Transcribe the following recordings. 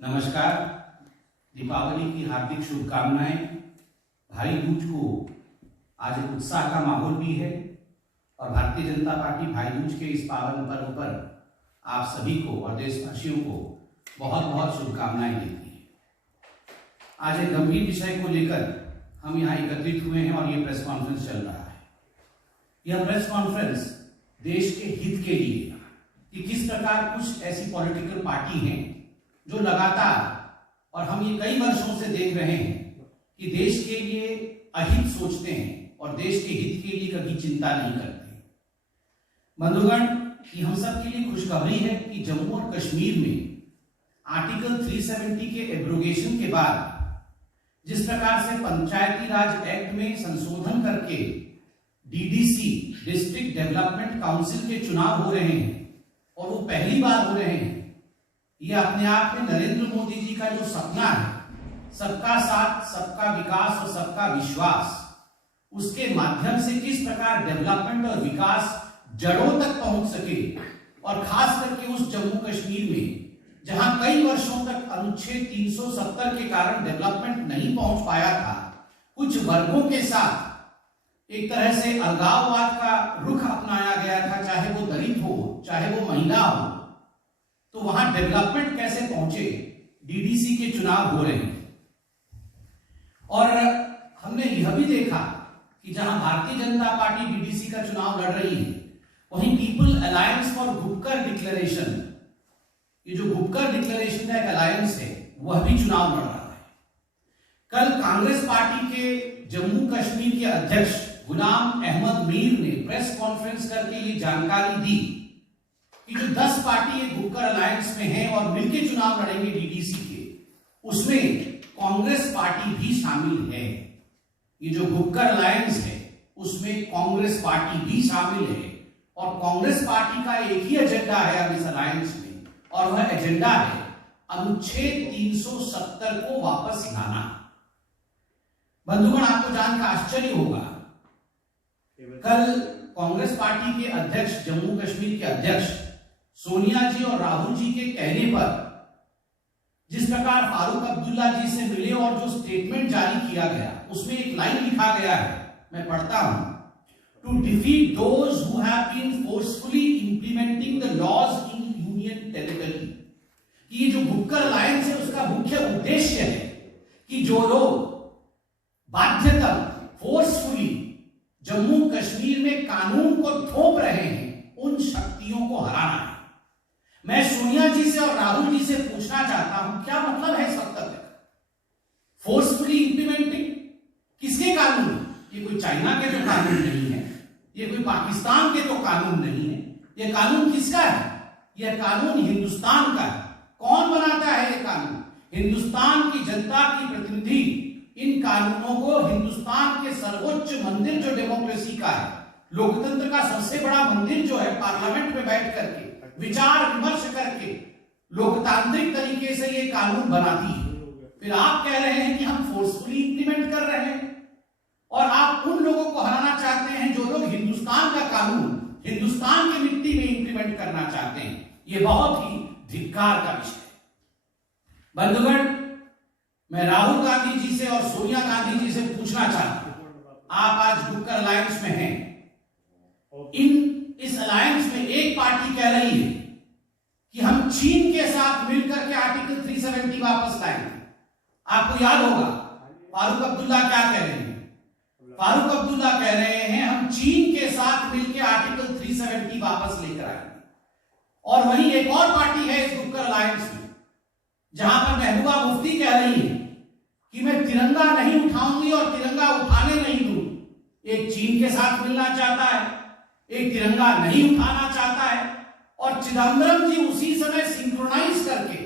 नमस्कार। दीपावली की हार्दिक शुभकामनाएं। भाई दूज को आज एक उत्साह का माहौल भी है और भारतीय जनता पार्टी भाई दूज के इस पावन पर्व पर आप सभी को और देशवासियों को बहुत बहुत शुभकामनाएं देती है। आज एक गंभीर विषय को लेकर हम यहाँ एकत्रित हुए हैं और ये प्रेस कॉन्फ्रेंस चल रहा है। यह प्रेस कॉन्फ्रेंस देश के हित के लिए कि किस प्रकार कुछ ऐसी पॉलिटिकल पार्टी हैं जो लगातार, और हम ये कई वर्षों से देख रहे हैं कि देश के लिए अहित सोचते हैं और देश के हित के लिए कभी चिंता नहीं करते। बंधुगण, ये हम सब के लिए खुशखबरी है कि जम्मू और कश्मीर में आर्टिकल 370 के एब्रोगेशन के बाद जिस प्रकार से पंचायती राज एक्ट में संशोधन करके डीडीसी डिस्ट्रिक्ट डेवलपमेंट काउंसिल के चुनाव हो रहे हैं और वो पहली बार हो रहे हैं, ये अपने आप में नरेंद्र मोदी जी का जो सपना है, सबका साथ, सबका विकास और सबका विश्वास, उसके माध्यम से किस प्रकार डेवलपमेंट और विकास जड़ों तक पहुंच सके, और खास करके उस जम्मू कश्मीर में जहां कई वर्षों तक अनुच्छेद 370 के कारण डेवलपमेंट नहीं पहुंच पाया था, कुछ वर्गों के साथ एक तरह से अलगाववाद का रुख अपनाया गया था, चाहे वो दलित हो, चाहे वो महिला हो, तो वहां डेवलपमेंट कैसे पहुंचे, डीडीसी के चुनाव हो रहे हैं। और हमने यह भी देखा कि जहां भारतीय जनता पार्टी डीडीसी का चुनाव लड़ रही है, वहीं पीपल अलायंस फॉर घुपकर डिक्लेरेशन, ये जो घुपकर डिक्लेरेशन का एक अलायंस है, वह भी चुनाव लड़ रहा है। कल कांग्रेस पार्टी के जम्मू कश्मीर के अध्यक्ष गुलाम अहमद मीर ने प्रेस कॉन्फ्रेंस करके ये जानकारी दी कि जो 10 पार्टी घुपकर अलायंस में हैं और मिलकर चुनाव लड़ेंगे डीडीसी के, उसमें कांग्रेस पार्टी भी शामिल है। ये जो घुपकर अलायंस है उसमें कांग्रेस पार्टी भी शामिल है और कांग्रेस पार्टी का एक ही एजेंडा है अब इस अलायंस में, और वह एजेंडा है अनुच्छेद 370 को वापस लाना। बंधुगण, आपको जानकर आश्चर्य होगा, कल कांग्रेस पार्टी के अध्यक्ष, जम्मू कश्मीर के अध्यक्ष सोनिया जी और राहुल जी के कहने पर जिस प्रकार फारूक अब्दुल्ला जी से मिले और जो स्टेटमेंट जारी किया गया, उसमें एक लाइन लिखा गया है, मैं पढ़ता हूं, to defeat those who have been forcefully implementing the laws in union territory. ये जो घुपकर अलायंस है उसका मुख्य उद्देश्य है कि जो लोग बाध्यता फोर्सफुली जम्मू कश्मीर में कानून को थोप रहे हैं, उन शक्तियों को हराना है। मैं सोनिया जी से और राहुल जी से पूछना चाहता हूं, क्या मतलब है सब तक फोर्सफुली इंप्लीमेंटिंग? किसके कानून? ये कोई चाइना के तो कानून नहीं है, ये कोई पाकिस्तान के तो कानून नहीं है, ये कानून किसका है? यह कानून हिंदुस्तान का है। कौन बनाता है ये कानून? हिंदुस्तान की जनता की प्रतिनिधि इन कानूनों को हिंदुस्तान के सर्वोच्च मंदिर जो डेमोक्रेसी का है, लोकतंत्र का सबसे बड़ा मंदिर जो है, पार्लियामेंट में बैठ करके विचार विमर्श करके लोकतांत्रिक तरीके से ये कानून बनाती है। फिर आप कह रहे हैं कि हम फोर्सफुली इंप्लीमेंट कर रहे हैं, और आप उन लोगों को हराना चाहते हैं जो लोग हिंदुस्तान का कानून हिंदुस्तान की मिट्टी में इंप्लीमेंट करना चाहते हैं। ये बहुत ही धिक्कार का विषय है। बंधुगण, मैं राहुल गांधी जी से और सोनिया गांधी जी से पूछना चाहता हूं, आप आज घुपकर अलायंस में हैं, इस अलायंस में एक पार्टी कह रही है कि हम चीन के साथ मिलकर के आर्टिकल 370 वापस लाएंगे। आपको याद होगा फारूक अब्दुल्ला क्या कह रहे हैं? फारूक अब्दुल्ला कह रहे हैं हम चीन के साथ मिलकर आर्टिकल 370 वापस लेकर आएंगे। और वहीं एक और पार्टी है इस घुपकर अलायंस में, जहां पर महबूबा मुफ्ती कह रही है कि मैं तिरंगा नहीं उठाऊंगी और तिरंगा उठाने नहीं दूंगी। एक चीन के साथ मिलना चाहता है, एक तिरंगा नहीं उठाना चाहता है, और चिदंबरम जी उसी समय सिंक्रोनाइज करके,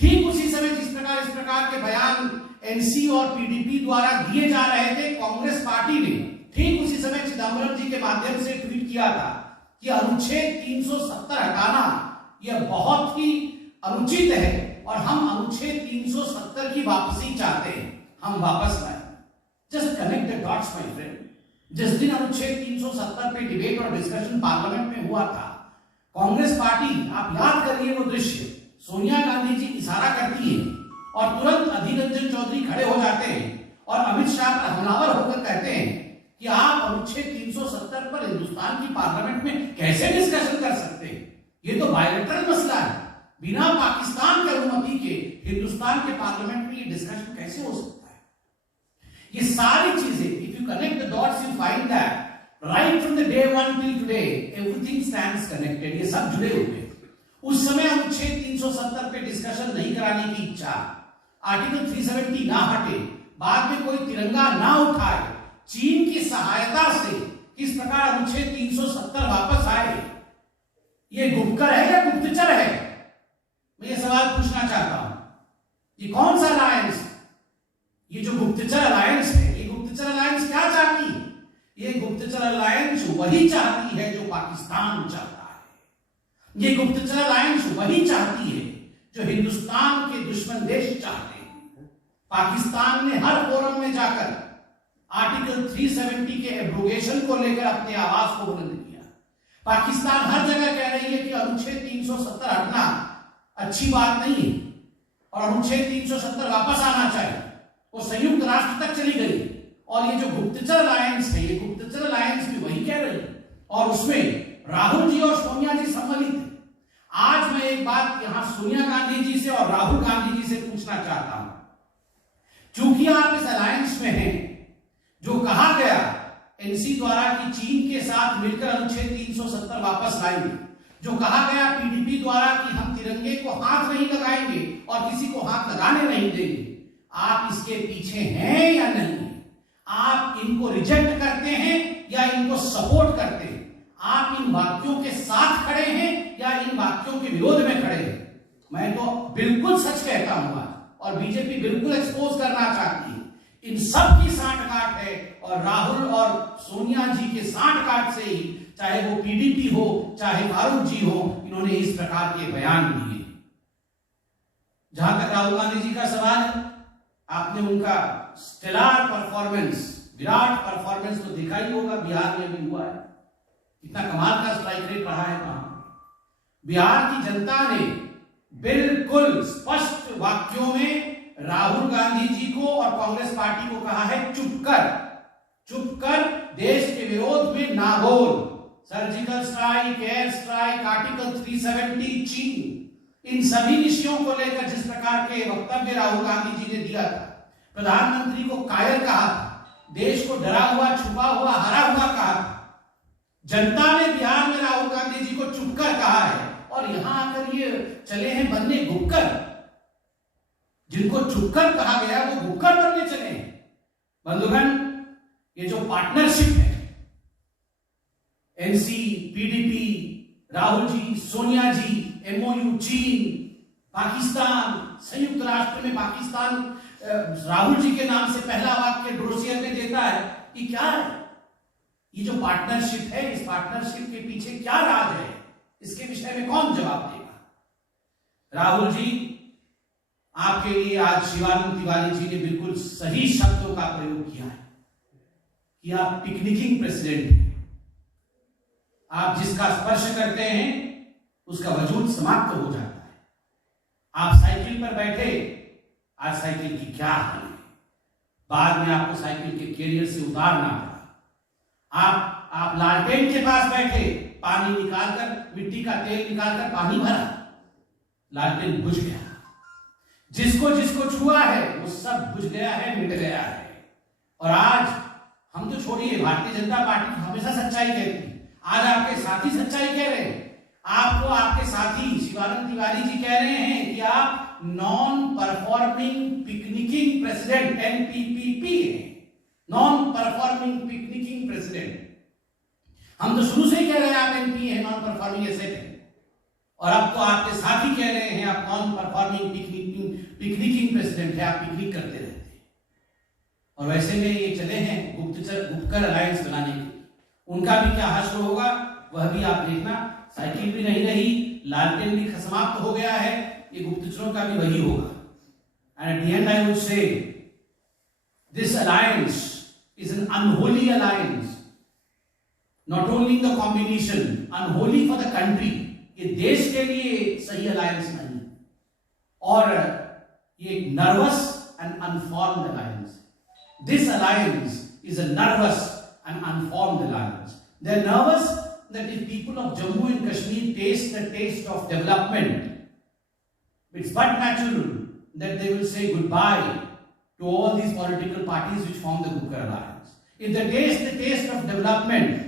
ठीक उसी समय जिस प्रकार इस प्रकार के बयान एनसी और पीडीपी द्वारा दिए जा रहे थे, कांग्रेस पार्टी ने ठीक उसी समय चिदंबरम जी के माध्यम से ट्वीट किया था कि अनुच्छेद 370 हटाना यह बहुत ही अनुचित है और हम अनुच्छेद 370 की वापसी चाहते हैं, हम वापस लाए। Just connect the dots my friend. जिस दिन अनुच्छेद 370 पे डिबेट और डिस्कशन पार्लियामेंट में हुआ था, कांग्रेस पार्टी, आप याद करिए वो दृश्य, सोनिया गांधी जी इशारा करती है और तुरंत अधीर रंजन चौधरी खड़े हो जाते हैं और अमित शाह पर हमलावर होकर कहते हैं कि आप अनुच्छेद 370 पर हिंदुस्तान की पार्लियामेंट में कैसे डिस्कशन कर सकते हैं, ये तो बायलैटरल मसला है, बिना पाकिस्तान की अनुमति के हिंदुस्तान के पार्लियामेंट में ये डिस्कशन कैसे हो सकता है। ये सारी चीजें, if you connect the dots you find that right from the day one till today everything stands connected, ये सब जुड़े हुए। उस समय अनुच्छेद 370 पे डिस्कशन नहीं कराने की इच्छा, आर्टिकल 370 ना हटे, बाद में कोई तिरंगा ना उठाए, चीन की सहायता से किस प्रकार अनुच्छेद 370 वापस आए, ये गुप्तकर है या गुप्तचर है? मैं ये सवाल पूछना चाहता हूं। ये कौन सा अलायंस? ये जो गुप्तचर अलायंस है, ये गुप्तचर अलायंस क्या चाहती है? ये गुप्तचर अलायंस वही चाहती है जो पाकिस्तान चाहता है। ये गुप्तचर अलायंस वही चाहती है जो हिंदुस्तान के दुश्मन देश चाहते हैं। पाकिस्तान ने हर फोरम में जाकर आर्टिकल 370 के एब्रोगेशन को लेकर अपने आवाज को बुलंद किया। पाकिस्तान हर जगह कह रही है कि अनुच्छेद 370 हटना अच्छी बात नहीं है और अनुच्छेद 370 वापस आना चाहिए। वो संयुक्त राष्ट्र तक चली गई और ये जो गुप्तचर अलायंस है, ये गुप्तचर अलायंस भी वही कह रही है और उसमें राहुल जी और सोनिया जी सम्मिलित है। आज मैं एक बात यहां सोनिया गांधी जी से और राहुल गांधी जी से पूछना चाहता हूं, चूंकि आप इस अलायंस में हैं, जो कहा गया एनसी द्वारा कि चीन के साथ मिलकर अनुच्छेद 370 वापस लाएंगे, जो कहा गया पीडीपी द्वारा कि हम तिरंगे को हाथ नहीं लगाएंगे और किसी को हाथ लगाने नहीं देंगे, आप इसके पीछे हैं या नहीं? आप इनको रिजेक्ट करते हैं या इनको सपोर्ट करते हैं? आप इन वाक्यों के साथ खड़े हैं या इन वाक्यों के विरोध में खड़े हैं? मैं तो बिल्कुल सच कहता हूं और बीजेपी बिल्कुल एक्सपोज करना चाहती है। इन सब की सांठगांठ है और राहुल और सोनिया जी के सांठगांठ से ही, चाहे वो पीडीपी हो चाहे फारूक जी हो, इन्होंने इस प्रकार के बयान दिए। जहां तक राहुल गांधी जी का सवाल है, आपने उनका स्टेलर परफॉर्मेंस, विराट परफॉर्मेंस तो देखा ही होगा, बिहार में भी हुआ है, कितना कमाल का स्ट्राइक रेट रहा है वहां। बिहार की जनता ने बिल्कुल स्पष्ट वाक्यों में राहुल गांधी जी को और कांग्रेस पार्टी को कहा है चुप कर देश के विरोध में ना बोल। Surgical strike, air strike, article 370, चीन, इन सभी विषयों को लेकर जिस प्रकार के वक्तव्य राहुल गांधी जी ने दिया था, प्रधानमंत्री को कायर कहा था, देश को डरा हुआ, छुपा हुआ, हरा हुआ कहा था। जनता ने बिहार में राहुल गांधी जी को चुप कर कहा है और यहां आकर ये चले हैं बनने गुपकर। जिनको चुपकर कहा गया वो गुपकर बनने चले हैं। बंधुगण, ये जो पार्टनरशिप है, एनसी, पीडीपी, राहुल जी, सोनिया जी, एमओयू, चीन, पाकिस्तान, संयुक्त राष्ट्र में पाकिस्तान राहुल जी के नाम से पहला वाक्य ड्रोसियर में देता है, ये क्या है? ये जो पार्टनरशिप है, इस पार्टनरशिप के पीछे क्या राज है? इसके विषय में कौन जवाब देगा? राहुल जी, आपके लिए आज शिवानंद तिवारी जी ने बिल्कुल सही शब्दों का प्रयोग किया है कि आप पिकनिकिंग प्रेसिडेंट हैं। आप जिसका स्पर्श करते हैं उसका वजूद समाप्त हो जाता है। आप साइकिल पर बैठे, आज साइकिल की क्या हाल है, बाद में आपको साइकिल के कैरियर से उतारना पड़ा। आप लालटेन के पास बैठे, पानी निकालकर, मिट्टी का तेल निकालकर पानी भरा, लालटेन बुझ गया। जिसको जिसको छुआ है वो सब बुझ गया है, मिट गया है। और आज हम तो छोड़िए, भारतीय जनता पार्टी हमेशा सच्चाई कहती है, आज आपके साथी सच्चाई कह रहे हैं। आपको आपके साथी शिवानंद तिवारी जी कह रहे हैं कि आप नॉन परफॉर्मिंग पिकनिकिंग प्रेसिडेंट, एनपीपीपी है, नॉन परफॉर्मिंग पिकनिकिंग प्रेसिडेंट। हम तो शुरू से ही कह रहे हैं आप एनपी है, नॉन परफॉर्मिंग एसेट है, और अब तो आपके साथी कह रहे हैं आप नॉन परफॉर्मिंग पिकनिकिंग प्रेसिडेंट है, आप पिकनिक करते रहते हैं। और वैसे में ये चले हैं गुप्तकर अलायंस बनाने के। उनका भी क्या हाशर होगा वह भी आप देखना। साइकिल भी नहीं रही, लालटेन भी समाप्त हो गया है, ये गुप्तचरों का भी वही होगा। And at the and I would say this alliance is an unholy alliance, not only the combination, unholy for the country. ये देश के लिए सही अलायंस नहीं। और ये एक nervous and unformed alliance. This alliance is a nervous and unformed alliance. They are nervous that if people of Jammu and Kashmir taste the taste of development, it's but natural that they will say goodbye to all these political parties which form the Gupkar alliance. If they taste the taste of development,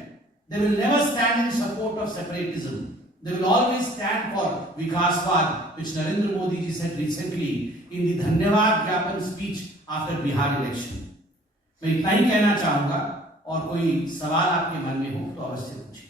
they will never stand in support of separatism. They will always stand for Vikaswad, which Narendra Modi ji said recently in the Dhanyavad Gyapan speech after Bihar election. मैं इतना ही कहना चाहूंगा, और कोई सवाल आपके मन में हो तो अवश्य पूछिए।